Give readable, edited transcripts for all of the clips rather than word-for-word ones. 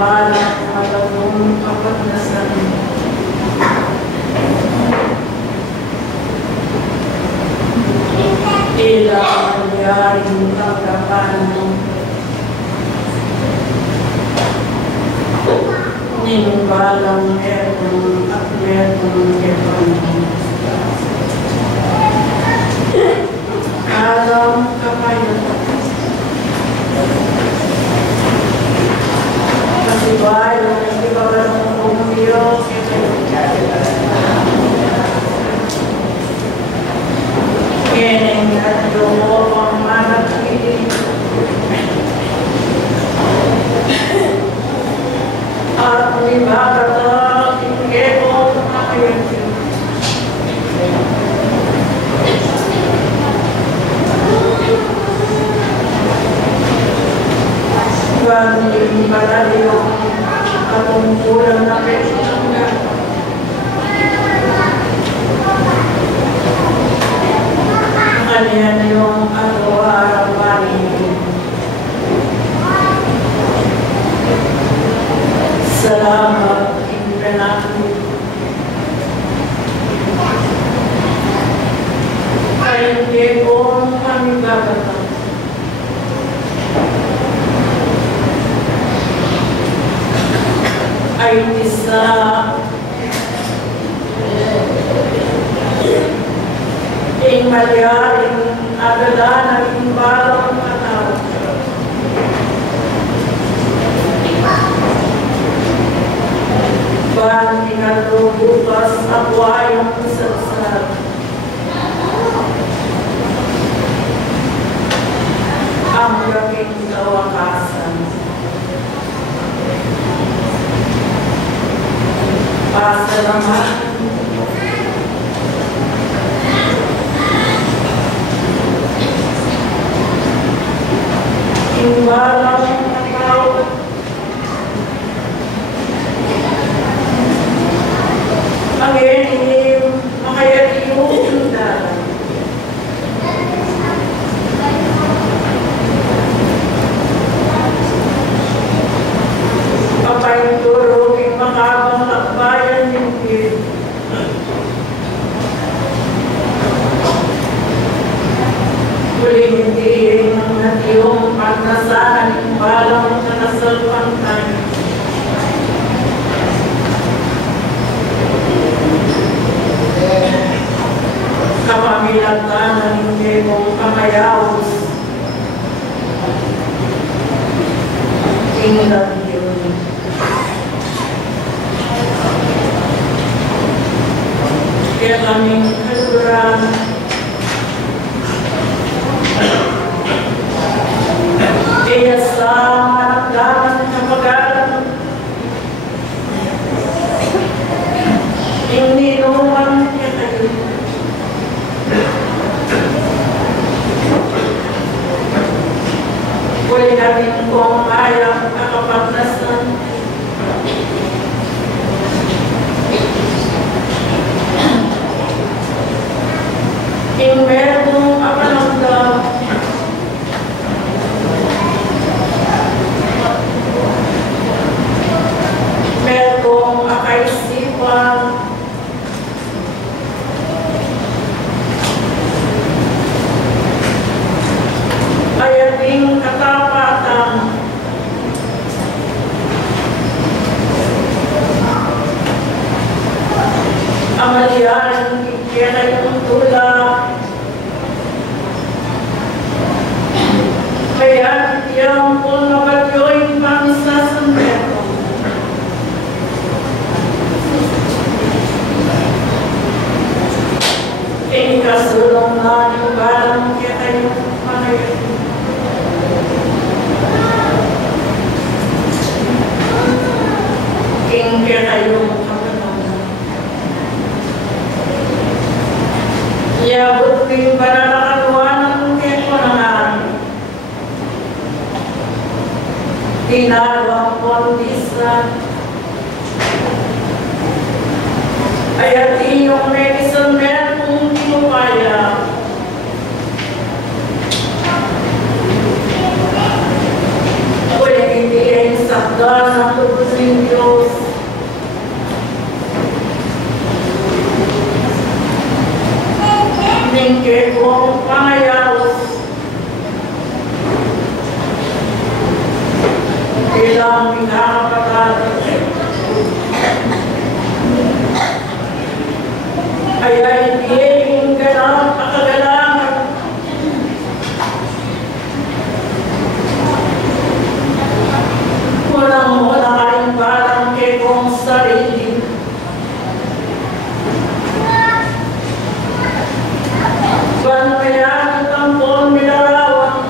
balak matatong kapagnasan. Tila mangyaring tanggapan ninumbalang metong at metong kepan. Alam kapayatan masibay ang nagkibawalang umuyo keneng at domo ang manakili at nibagata kikeko nakayagin Bagi malayo atong kulang na presyon kaniyan yung araw-araw salamat impenatu kain kekong kami bagata ay bisa ing malyaring agadanan ng balang katao. Ban pinagbubukas ako ay ang sarsar. Ang gaging kawakasan. Pasalamat imbalang tao ang inyong makayatiyung dalan papayuturo ang makabang lakbayan yung muling hindi ang natiyong pagnasahan ng balang na nasalpantay. Kapamilatan ng hindi mong kamayawos. Tingnan yun. Kaya kaming kaluran kaya sa managdaman ng pag-alam ininuman niya kayo huli natin kung ayaw kakapagnasan in merong apalamdam merong akaisipan ayating katapatan amalian kaya yung tula kaya yung kung mabalyo'y pamisasamero kasulong na yung balang kaya tayo pangayon kaya tayo yabot yung panalakaluan ng keko na nga tinawang kondisa ayat iyong medicine men kung di mo kaya pwede hindi yung sakda na ng Diyos. Ningke kong pangayos, bilang pinakapatid, aya'y biyayong ganang pakagalangan, walang kalimbalang kay kong sarili. Banmayan at tampon nilarawan,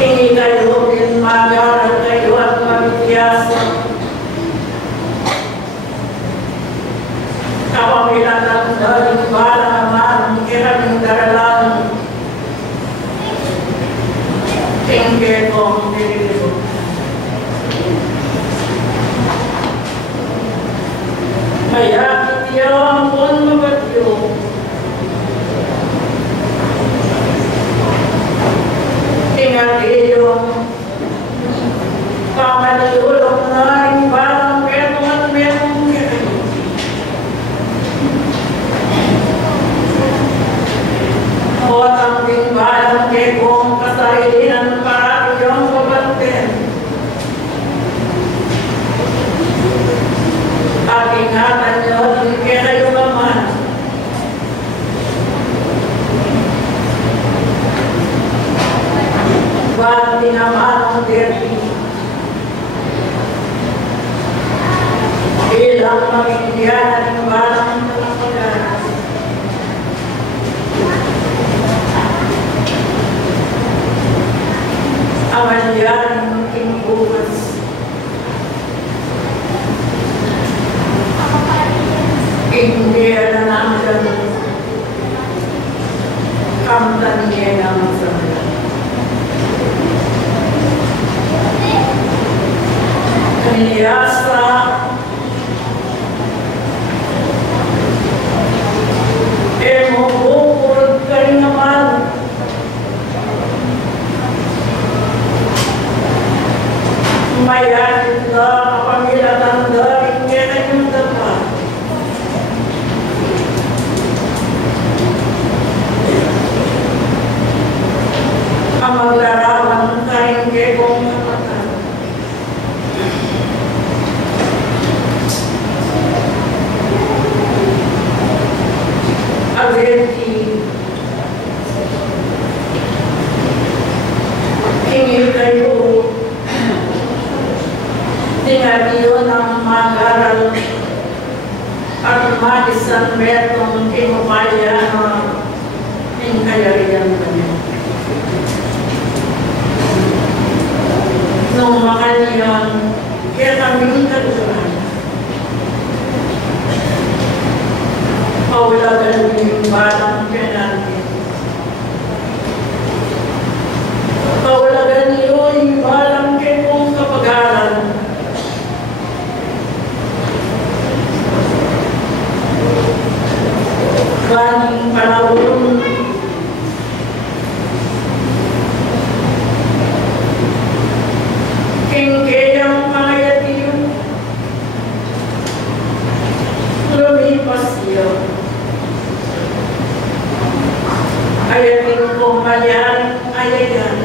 hingi kayo din mag-aral kayo at magtiyasan. Kapamilan ng daling balang naman, kiraming daralan, tingke kong dilibo. Maya kitiyawang pun mabatyo, ingat iyong pamaliulong na rin parang merong at merong kayo. Huwag ang tingbalang kay kong kasarilan para iyong mabantin. At ingatan niyo din kayo naman. Ba't tinamaan ang derby? Bilang mag-indiyanan ng balang talapagan. Amalyan ng kimbukas. Hindi na naman kamtan niya naman sa mga. Kaniyasa bukod ka rin naman. Mayan na kapamilatan na rin niya na yung dapat. Ang maglarawan ka rin kay kong kapatan. Agenti, hingi kayo, tinatiyo ng mag-aral at mag-isang metong kinupaya na inkayarihan kami. Nung makaliyan, kaya kaming kalusuran. Paulagan yung balang penalty. Paulagan niyo yung balang kekong kapag-aral. Baning panahon, kingkayang pangayatiyo, lumipas iyo. Ayatin kong malyan, ayayan.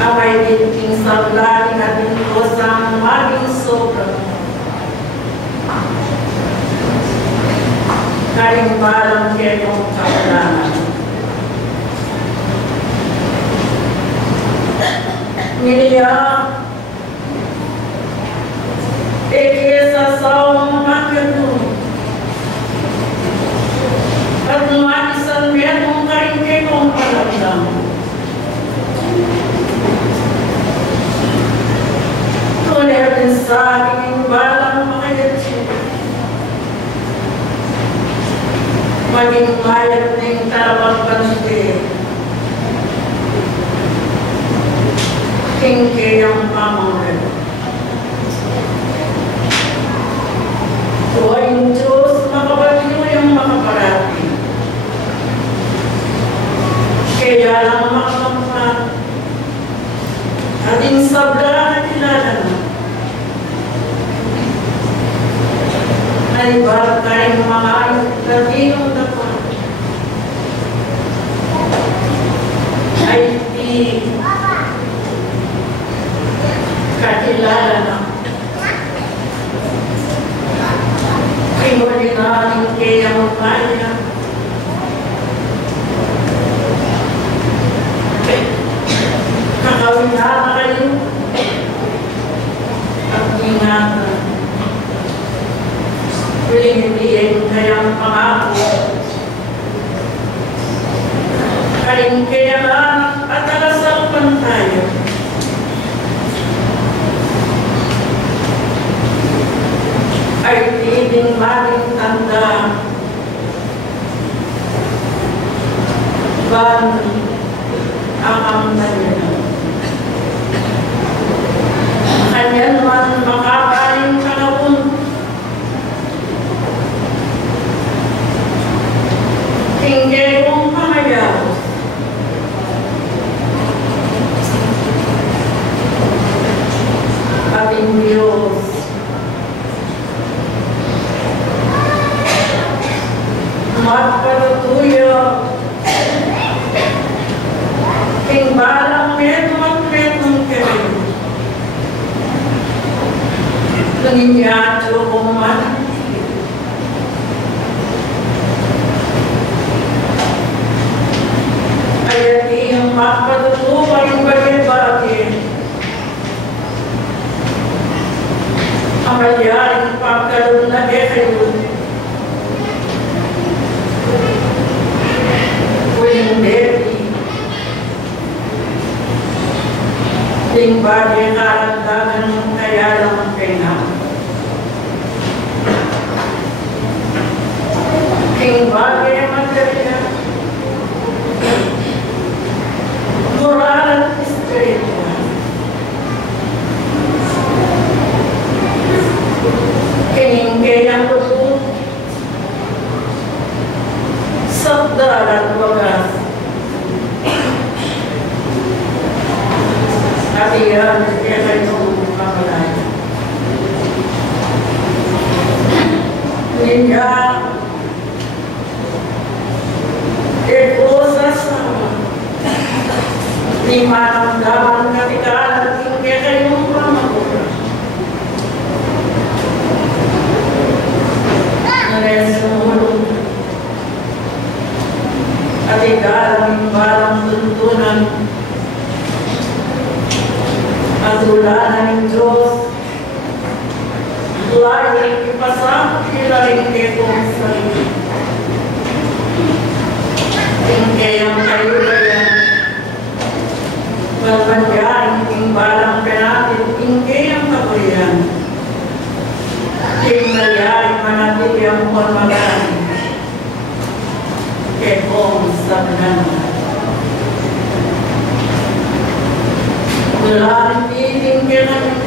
Amay dinting sablaling at dintosang maging sobrang. Kalimbalang kayong kawalangan. Niliya, ikisasawang makino. At maisan metong karin kayong palamdam. Tunay din sa aking balang makayatsi. Maging mayat ng talabang kanti. Kingkayang Kaingkiyaman at alasalpan tayo. Ay tiling maling tanda ban ang nanya. Kanyan man makabaling kanapun tingge kong pamayaw. Ating Diyos, magpatutuyo king balang metong kayo nanginyato kong man aya't iyong magpatutuwa yung bagay-bagay ang mayaring pagkaroon na kayo ting bagay karandagan ng kaya lang ang kailangan. Ting bagay ang material, moral at spiritual. Kiningkay ang lupot, sabdal at wagas. At iyan, kaya kayo kamalaya. Niya, ito sa sama, di maramdaman katikalan, kaya kayong pamagura. Naresulong, katikalan, balang tuntunan, Azulanan ng Diyos, laing ipasang ilaling itong sarili. Tingkayang kayo kaya, malmanyaring tingbalang penatin, tingkayang kapulian. Tingnayaring manatili ang pagmagani, kekong sabnan. Mula titing kailangan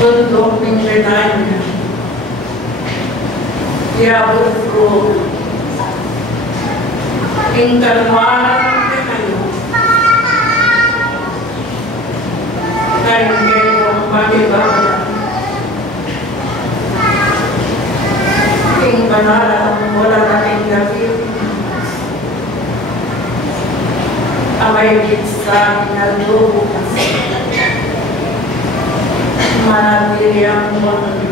untuk menceritakannya dia berfruit tinggal malam kayu kayu kekong bagi bapak tinggal malam wala nating gafir amay kitsa nalubos manatili ang mundo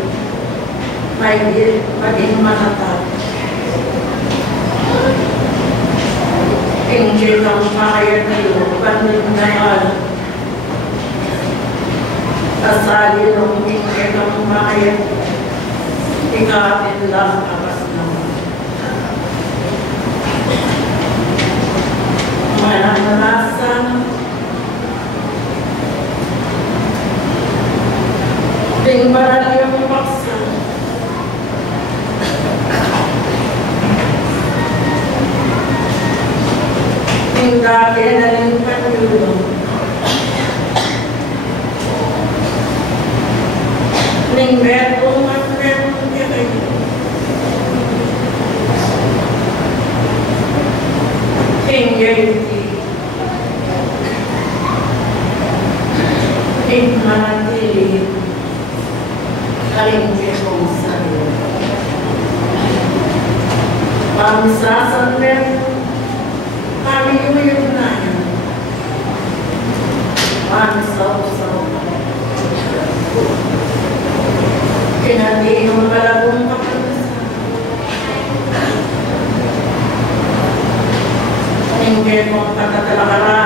maging manatag inggit ang makayat niyo panlindayan kasali ng inggit ang makayat ikatin lang akas naman mananasan ting baral yung paksa ting dati na rin panyulong ting betong at betong kayo ting yayuti ting manatili kaling kekong sarili. Pamisasan kami yung na yan. Pamisaw-saw. Kinati yung malagong kapalisan. Hindi kong katatalakaran